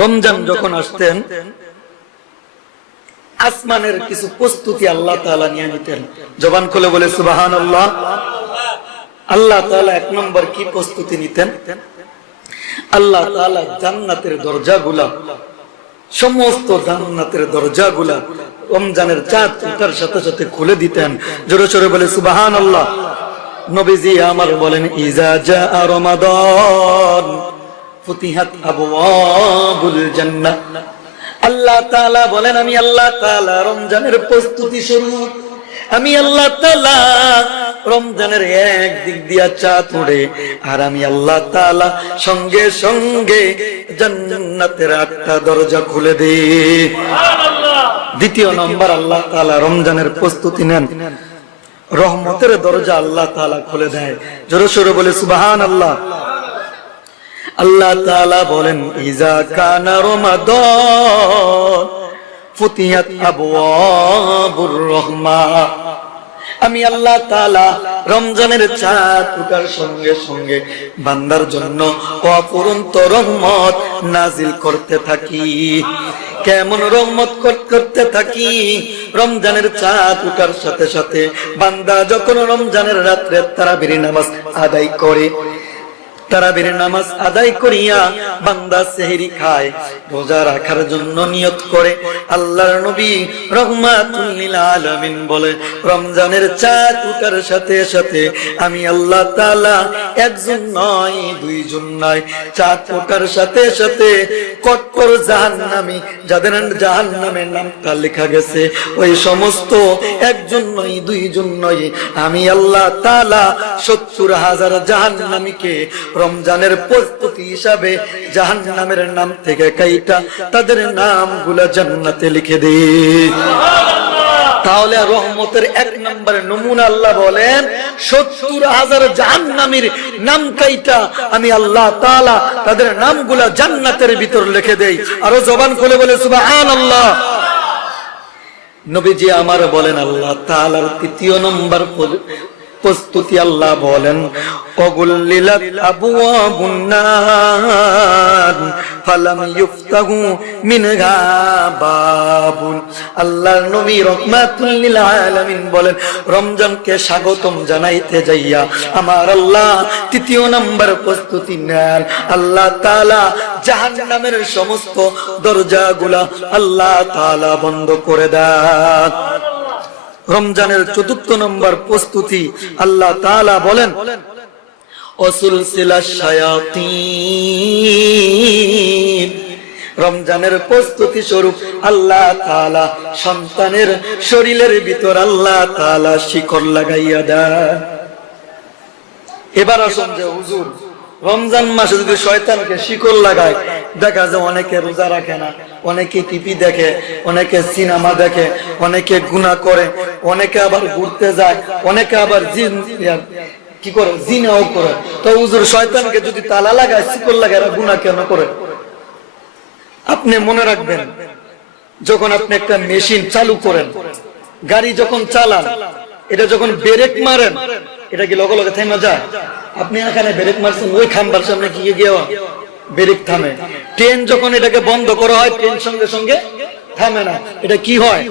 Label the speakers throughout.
Speaker 1: রমজান যখন আসতেন, আসমানের কিছু প্রস্তুতি আল্লাহ তাআলা নিয়ে নিতেন। জবান খুলে বলে সুবাহান আল্লাহ আল্লাহ তাআলা এক নম্বর কি প্রস্তুতি নিতেন? আল্লাহ তাআলা জান্নাতের দরজাগুলা, সমস্ত জান্নাতের দরজাগুলা রমজানের চাঁদ ওঠার সাথে সাথে খুলে দিতেন। জোরে সোরে বলে সুবাহান আল্লাহ নবীজি আমার বলেন, ইজা জা রমাদান। ফুতিহাত আবওয়াবুল জান্নাহ। আল্লাহ তাআলা বলেন আমি আল্লাহ তাআলা রমজানের প্রস্তুতি স্বরূপ আমি আল্লাহ তাআলা রমজানের এক দিক দিয়া চাঁদ উড়ে আর আমি আল্লাহ তাআলা সঙ্গে সঙ্গে জান্নাতের আটটা দরজা খুলে দিই। দ্বিতীয় নম্বর আল্লাহ তাআলা রমজানের প্রস্তুতি নেন। রহমতের দরজা আল্লাহ তাআলা খুলে দেয়। জোরে সোরে বলে সুবাহান আল্লাহ আল্লাহ তাআলা বলেন, ইজা কানা রমাদান রহমা আমি আল্লাহ তাআলা রমজানের চাঁদ সঙ্গে সঙ্গে বান্দার জন্য অপরন্ত রহমত নাজিল করতে থাকি। কেমন রহমত কর- করতে থাকি? রমজানের চাঁদ উঠার সাথে সাথে বান্দা যখন রমজানের রাত্রে তারাবির নামাজ আদায় করে তারাবির নামাজ আদায় করিয়া বান্দা সেহরি খায়, রোজা রাখার জন্য নিয়ত করে। আল্লাহর নবী রহমাতুল্লিল আলামিন বলে, রমজানের চাঁদ উঠার সাথে সাথে আমি আল্লাহ তাআলা একজন নয়, দুইজন নয়। চাঁদ ওঠার সাথে সাথে কট্টর জাহান্নামী, যাদের জাহান্নামের নামটা লেখা গেছে, ওই সমস্ত একজন নয়, দুইজন নয়। আমি আল্লাহ তাআলা সত্তর হাজার জাহান্নামীকে রমজানের প্রস্তুতি হিসাবে জাহান্নামের নাম থেকে কাইটা তাদের নামগুলা জান্নাতে লিখে দিই তাহলে রহমতের এক নম্বরে নমুনা আল্লাহ বলেন, সত্তর হাজার জাহান্নামীর নাম কাইটা আমি আল্লাহ তাআলা তাদের নামগুলা জান্নাতের ভিতর লিখে দেই। আরও জবান খুলে বলে, সুবহানাল্লাহ। নবীজি আমার বলেন, আল্লাহ তাআলার তৃতীয় নম্বর প্রস্তুতি আল্লাহ বলেন জানাইতে যাইয়া আমার আল্লাহ তৃতীয় নম্বর প্রস্তুতি নেন। আল্লাহ সমস্ত আল্লাহ তাআলা বন্ধ করে দেন। রমজানের চতুর্থ নম্বর প্রস্তুতি আল্লাহ তালা বলেন রমজানের প্রস্তুতি স্বরূপ আল্লাহ তালা সন্তানের শরীরের ভিতর আল্লাহ তালা শিকড় লাগাইয়া দেয়। এবার আসুন যে হুজুর রমজান মাসে যদি শয়তানকে শিকল লাগায়, দেখা যায় অনেকে রোজা রাখে না, অনেকে টিভি দেখে, অনেকে সিনেমা দেখে, অনেকে গুণা করে, অনেকে আবার ঘুরতে যায়, অনেকে আবার জিন কি করে? জিনাও করে। তো উজুর শয়তানকে যদি তালা লাগায় শিকল লাগায়, এরা গুণা কেন করে? আপনি মনে রাখবেন, যখন আপনি একটা মেশিন চালু করেন, গাড়ি যখন চালান, এটা যখন ব্রেক মারেন, এটা কি লগে লগে থেমে যায়? আপনি এখানে ব্রেক মারছেন, ওই খাম্বার সামনে কি গিয়ে ব্রেক থামে। ট্রেন যখন এটাকে বন্ধ করা হয়, ট্রেন সঙ্গে সঙ্গে থামে না। এটা কি হয়?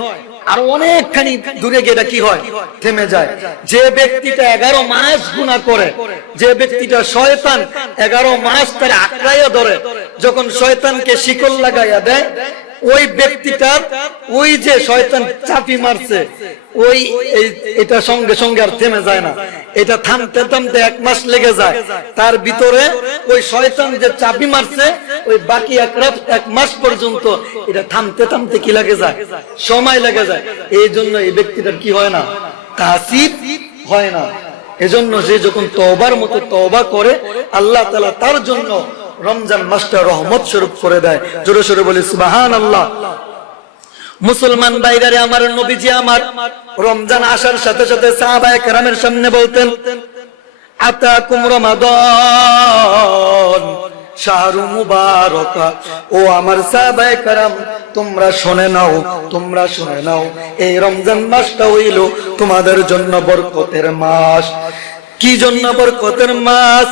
Speaker 1: আর অনেকখানি দূরে গিয়ে কি হয়? থেমে যায়। যে ব্যক্তিটা এগারো মাস গুণা করে, যে ব্যক্তিটা শয়তান এগারো মাস তার আঁকড়াইয়া ধরে, যখন শয়তানকে শিকল লাগাইয়া দেয় ওই ব্যক্তিটার ওই যে শয়তান চাপি মারছে, ওই এটা সঙ্গে সঙ্গে আর থেমে যায় না। এটা থামতে থামতে এক মাস লেগে যায়। তার ভিতরে ওই শয়তান যে চাপি মারছে, ওই বাকি এক রাত, এক মাস পর্যন্ত এটা থামতে থামতে কি লাগে যায়? সময় লেগে যায়। এই জন্য এই ব্যক্তিটার কি হয় না? তাসির হয় না। এজন্য যে যখন তবার মতো তবা করে, আল্লাহ তালা তার জন্য রমজান মাসটা রহমত স্বরূপ করে দেয়। জোরে সোরে বলি সুবাহান আল্লাহ মুসলমান বাইরে আমার নবীজি আমার রমজান আসার সাথে সাথে সাহাবায়ে কেরামের সামনে বলতেন ও আমার সাহাবায়ে কেরাম তোমরা শুনে নাও, তোমরা শুনে নাও, এই রমজান মাসটা হইল তোমাদের জন্য বরকতের মাস। কি জন্য বরকতের মাস?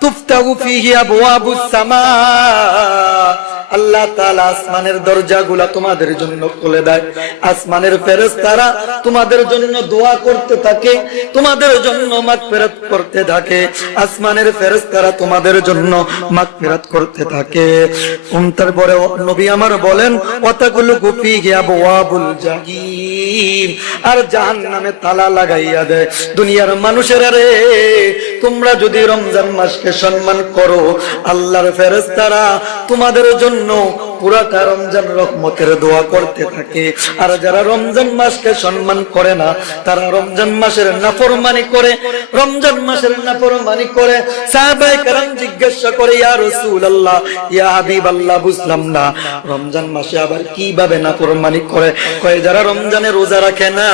Speaker 1: তুফতাহু ফিহি আবওয়াবুস সামা। আল্লাহ তাআলা আসমানের তোমাদের জন্য খুলে দেয়। আসমানের ফেরেশতারা তোমাদের জন্য দোয়া করতে থাকে, তোমাদের জন্য মাগফিরাত করতে থাকে। আসমানের ফেরেশতারা তোমাদের জন্য মাগফিরাত করতে থাকে। তারপরে নবী আমার বলেন ওয়াতাগুলু গুফি গিয়া বওয়াবুল জাহিম। আর জাহান্নামে তালা লাগাইয়া দেয়। দুনিয়ার মানুষের তোমরা যদি রমজান মাসকে সম্মান করো। আল্লাহর ফেরেস্তারা তোমাদের জন্য পুরাটা রমজান রহমতের দোয়া করতে থাকে। আর যারা রমজান মাসকে সম্মান করে না, তারা রমজান মাসের নাফরমানি করে, রমজান মাসের নাফরমানি করে। কেরাম জিজ্ঞাসা করে, ইয়া বুঝলাম না। রমজান মাসে আবার কীভাবে নাফরমানি করে? যারা রমজানে রোজা রাখে না,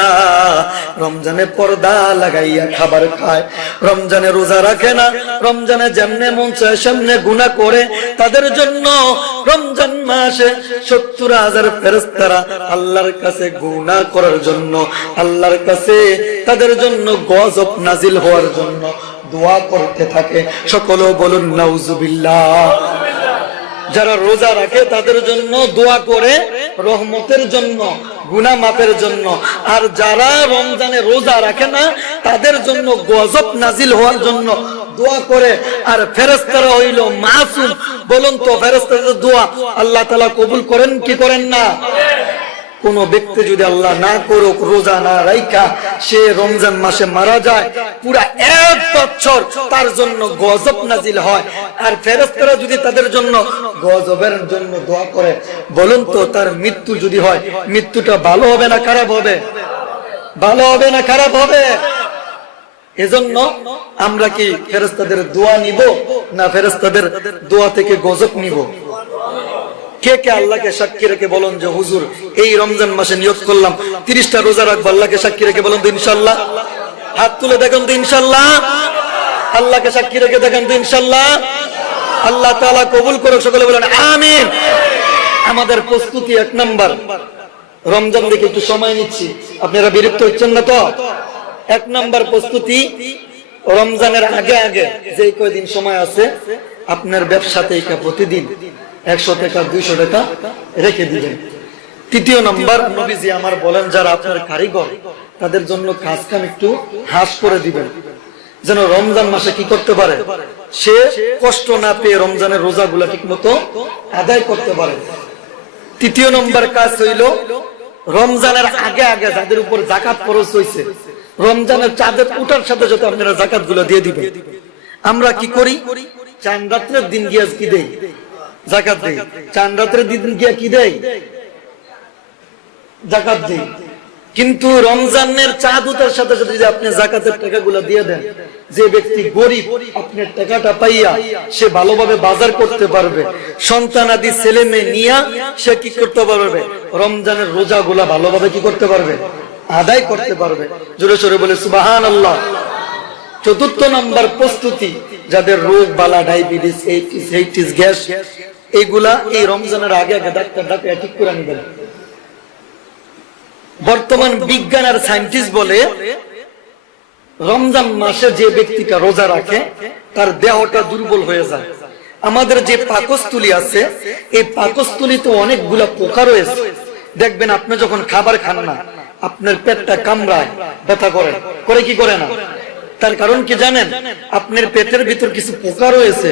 Speaker 1: রমজানে পর্দা লাগাইয়া খাবার খায়। রমজানে রোজা রাখে না, রমজানে যেমনে মন চায়, সেমনে গুনাহ করে। তাদের জন্য রমজান মাসে সত্তর হাজার ফেরেস্তারা আল্লাহর কাছে গুনাহ করার জন্য, আল্লাহর কাছে তাদের জন্য গজব নাজিল হওয়ার জন্য দোয়া করতে থাকে। বলুন যারা রোজা রাখে তাদের জন্য দোয়া করে রহমতের জন্য গুনা মাপের জন্য। আর যারা রমজানে রোজা রাখে না, তাদের জন্য গজব নাজিল হওয়ার জন্য দোয়া করে। আর হইল মাসুম। বলুন তো দোয়া আল্লাহ তালা কবুল করেন কি করেন না? কোন ব্যক্তি যদি আল্লাহ না করুক, রোজা না রাইখা, সে রমজান মাসে মারা যায়, পুরা এক বছর তার জন্য গজব নাজিল হয়। আর ফেরেস্তারা যদি তাদের জন্য গজবের জন্য দোয়া করে, বলুন তো, তার মৃত্যু যদি হয়, মৃত্যুটা ভালো হবে না খারাপ হবে? ভালো হবে না খারাপ হবে? এজন্য আমরা কি ফেরেস্তাদের দোয়া নিব না ফেরেস্তাদের দোয়া থেকে গজব নিব? কে কে আল্লাহকে সাক্ষী রেখে বলুন যে, হুজুর, এই রমজান মাসে নিয়োগ করলাম, তিরিশটা রোজা রাখব, আল্লাহকে সাক্ষী রেখে বলুন ইনশাল্লাহ? হাত তুলে দেখুন তো ইনশাল্লাহ? আল্লাহকে সাক্ষী রেখে দেখেন ইনশাল্লাহ? আল্লাহ তাআলা কবুল করুক, সকলে বলেন, আমিন। আমাদের প্রস্তুতি এক নাম্বার। রমজান দেখে একটু সময় নিচ্ছি। আপনারা বিরক্ত হচ্ছেন না তো? এক নাম্বার প্রস্তুতি রমজানের আগে আগে যে কয়দিন সময় আছে, আপনার ব্যবসাতে এটা প্রতিদিন একশো টাকা, দুইশো টাকা রেখে দিবেন। তৃতীয় নম্বর, নবীজি আমার বলেন, যারা আপনার কারিগর, তাদের জন্য কাজ কাম একটু হ্রাস করে দিবেন। যেন রমজান মাসে কি করতে পারে? সে কষ্ট না পেয়ে রমজানের রোজাগুলা ঠিক মতো আদায় করতে পারে। তৃতীয় নম্বর কাজ হইল, রমজানের আগে আগে যাদের উপর জাকাত খরচ হয়েছে রমজানের চাঁদের উঠার সাথে সাথে আপনারা জাকাতগুলো দিয়ে দিবেন। আমরা কি করি? চান রাত্রের দিন গিয়া কি দেই? জাকাত দেই। চান রাত্রের দিন গিয়া কি দেই? জাকাত দেই। কিন্তু রমজানের চাঁদ উঠার সাথে সাথে যদি আপনি জাকাতের টাকাগুলো দিয়ে দেন, যে ব্যক্তি গরিব আপনার টাকাটা পাইয়া সে ভালোভাবে বাজার করতে পারবে। সন্তান আদি ছেলে মেয়ে নিয়া সে কি করতে পারবে? রমজানের রোজাগুলা ভালোভাবে কি করতে পারবে? আদায় করতে পারবে। জোরে সোরে বলে সুবাহান আল্লাহ চতুর্থ নম্বর প্রস্তুতি, যাদের রোগ, বালা, ডায়াবেটিস গ্যাস, এইগুলা এই রমজানের আগে আগে ডাক্তার ডাক্তার ঠিক করে নিবেন বর্তমান বিজ্ঞান আর সায়েন্টিস্ট বলে, রমজান মাসে যে ব্যক্তিটা রোজা রাখে, তার দেহটা দুর্বল হয়ে যায়। আমাদের যে পাকস্থলী আছে, এই পাকস্থলীতে অনেকগুলা পোকা রয়েছে। দেখবেন আপনি যখন খাবার খান না আপনার পেটটা কামড়ায়, ব্যথা করে। করে কি করে না? তার কারণ কি জানেন? আপনার পেটের ভিতর কিছু পোকা রয়েছে।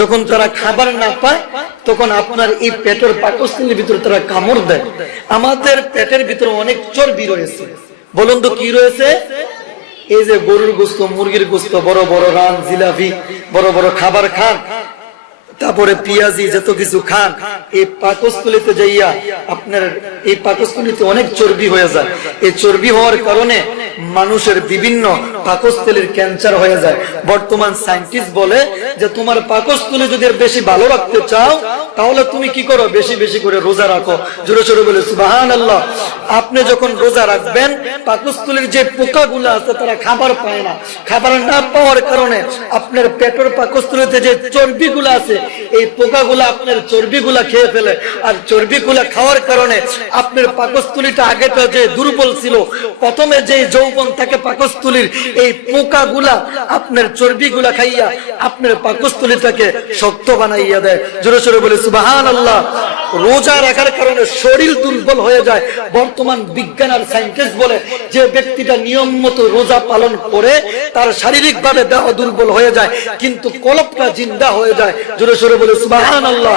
Speaker 1: যখন তারা খাবার না পায়, তখন আপনার এই পেটের পাকস্থলীর ভিতর তারা কামড় দেয়। আমাদের পেটের ভিতরে অনেক চর্বি রয়েছে। বলুন তো কি রয়েছে? এই যে গরুর গোস্ত, মুরগির গোস্ত, বড় বড় রান, জিলাপি, বড় বড় খাবার খান। তারপরে পিয়াজি যত কিছু খান, এই পাকস্থলিতে যাইয়া আপনার এই পাকস্থলিতে অনেক চর্বি হয়ে যায়। এই চর্বি হওয়ার কারণে মানুষের বিভিন্ন পাকস্থলীর ক্যান্সার হয়ে যায়। বর্তমান সায়েন্টিস্ট বলে যে, তোমার পাকস্থলী যদি বেশি ভালো রাখতে চাও তাহলে তুমি কি করো? বেশি বেশি করে রোজা রাখো। জোরে জোরে বলে সুবাহান আল্লাহ আপনি যখন রোজা রাখবেন, পাকস্থলীর যে পোকাগুলো আছে, তারা খাবার পায় না। খাবার না পাওয়ার কারণে আপনার পেটের পাকস্থলীতে যে চর্বিগুলো আছে, এই পোকাগুলা আপনার চর্বিগুলা খেয়ে ফেলে। আর চর্বিগুলা খাওয়ার কারণে আপনার পাকস্থলীটা আগেটা যে দুর্বল ছিল প্রথমে যে যৌবন থাকে পাকস্থলীর, এই পোকা গুলা আপনার চর্বি গুলা খাইয়া আপনার পাকস্থলীটাকে শক্ত বানাইয়া দেয়। জোরে সোরে বলে সুবাহান আল্লাহ রোজা রাখার কারণে শরীর দুর্বল হয়ে যায়। বর্তমান বিজ্ঞান আর সাইন্টিস্ট বলে যে ব্যক্তিটা নিয়ম মতো রোজা পালন করে, তার শারীরিক ভাবে দেহ দুর্বল হয়ে যায়, কিন্তু কলপটা জিন্দা হয়ে যায়। জোরে সোরে বলে সুবাহান আল্লাহ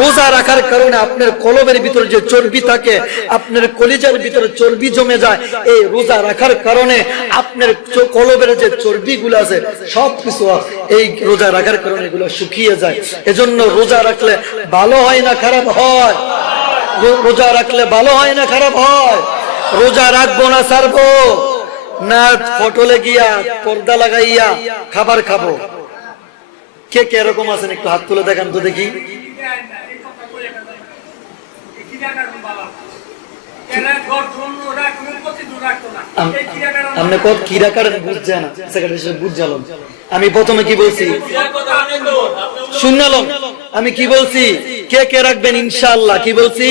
Speaker 1: রোজা রাখার কারণে আপনার কলবের ভিতরে যে চর্বি থাকে, আপনার কলিজার ভিতরে চর্বি জমে যায়। এই রোজা রাখার কারণে আপনার কলবের যে চর্বি গুলো আছে সব কিছু এই রোজা রাখার কারণে এগুলো শুকিয়ে যায়। এজন্য রোজা রাখলে ভালো হয় না খারাপ হয়? রোজা রাখলে ভালো হয় না খারাপ হয়? রোজা রাখব না, সারবো? না ফটলে গিয়া পর্দা লাগাইয়া খাবার খাব। কে কে এরকম আছেন? একটু হাত তুলে দেখান তো দেখি। আপনি কত কিরা বুঝছেন সেক্রেটারি বুঝালাম আমি প্রথমে কি বলছি? শুনলাম। আমি কি বলছি? কে কে রাখবেন ইনশাআল্লাহ? কি বলছি?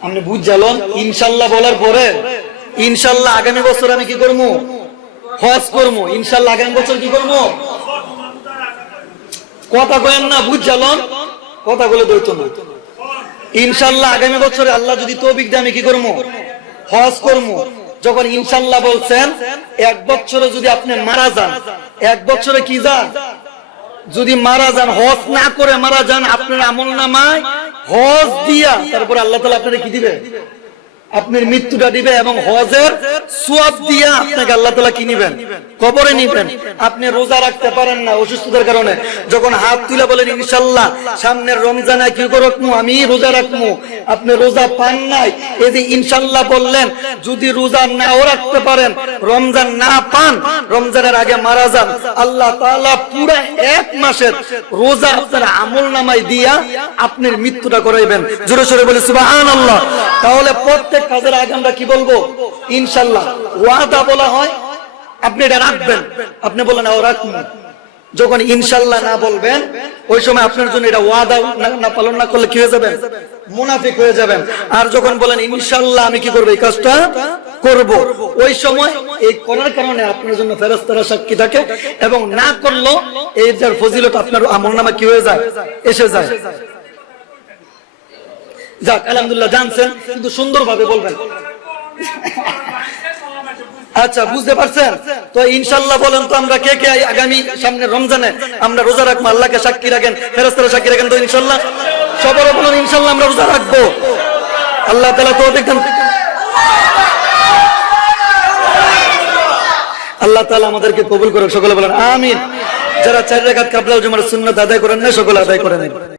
Speaker 1: আপনি বুঝালেন ইনশাআল্লাহ বলার পরে ইনশাআল্লাহ আগামী বছর আমি কি করব? হজ করব। ইনশাআল্লাহ আগামী বছর কি করব? কথা কয়েন না বুঝালেন কথা বলে দইতো না। ইনশাল্লাহ আগামী বছরে আল্লাহ যদি তৌফিক দেয় কি করব? হজ করব। যখন ইনশাল্লাহ বলছেন, এক বছরে যদি আপনি মারা যান, এক বছরে কি যান? যদি মারা যান, হজ না করে মারা যান, আপনার আমল নামায় হজ দিয়া, তারপরে আল্লাহ তালা আপনাকে কি দিবে? আপনার মৃত্যুটা দিবে এবং হজের সোয়াব দিয়া আপনাকে আল্লাহ তালা কি নিবেন? কবরে নিবেন। আপনি রোজা রাখতে পারেন না অসুস্থতার কারণে। যখন হাত তুলে বলেন ইনশাল্লাহ সামনের রমজানে কি করে রাখব? আমি রোজা রাখব। আপনি রোজা পান নাই। এই যে ইনশাল্লাহ বললেন, যদি রোজা নাও রাখতে পারেন, রমজান না পান, রমজানের আগে মারা যান। আল্লাহ তাআলা পুরা এক মাসের রোজা আপনার আমল নামাই দিয়া আপনার মৃত্যুটা করাইবেন। জোরে সোরে বলে, সুবহানাল্লাহ। তাহলে প্রত্যেক কাজের আগে আমরা কি বলব? ইনশাল্লাহ ওয়াদা বলা হয় আপনি এটা রাখবেন। আপনি বলেন ও রাখুন যখন ইনশাল্লাহ না বলবেন, ওই সময় আপনার জন্য এটা ওয়াদা না- পালন না করলে কি হয়ে যাবেন মুনাফিক হয়ে যাবেন আর যখন বলেন, ইনশাল্লাহ আমি কি করব? এই কাজটা করব। ওই সময় এই করার কারণে আপনার জন্য ফেরস্তারা সাক্ষী থাকে এবং না করল, এই যার ফজিলত আপনার আমল নামা কি হয়ে যায়? এসে যায়। যাক, আলহামদুলিল্লাহ, জানছেন, কিন্তু সুন্দরভাবে বলবেন। আচ্ছা বুঝতে পারছেন? তো ইনশাল্লাহ বলেন তো আমরা কে কে আগামী সামনে রমজানে আমরা রোজা রাখব? আল্লাহকে সাক্ষী রাখেন ফেরস্তারা সাক্ষী রাখেন তো ইনশাল্লাহ? সবার বলুন, ইনশাল্লাহ আমরা রোজা রাখব। আল্লাহ তালা তো দেখেন আল্লাহ তালা আমাদেরকে কবুল করে সকলে বলেন, আমিন। যারা চার রেখাত কাবলাল জমার সুন্নত আদায় করেন না, সকলে আদায় করেন।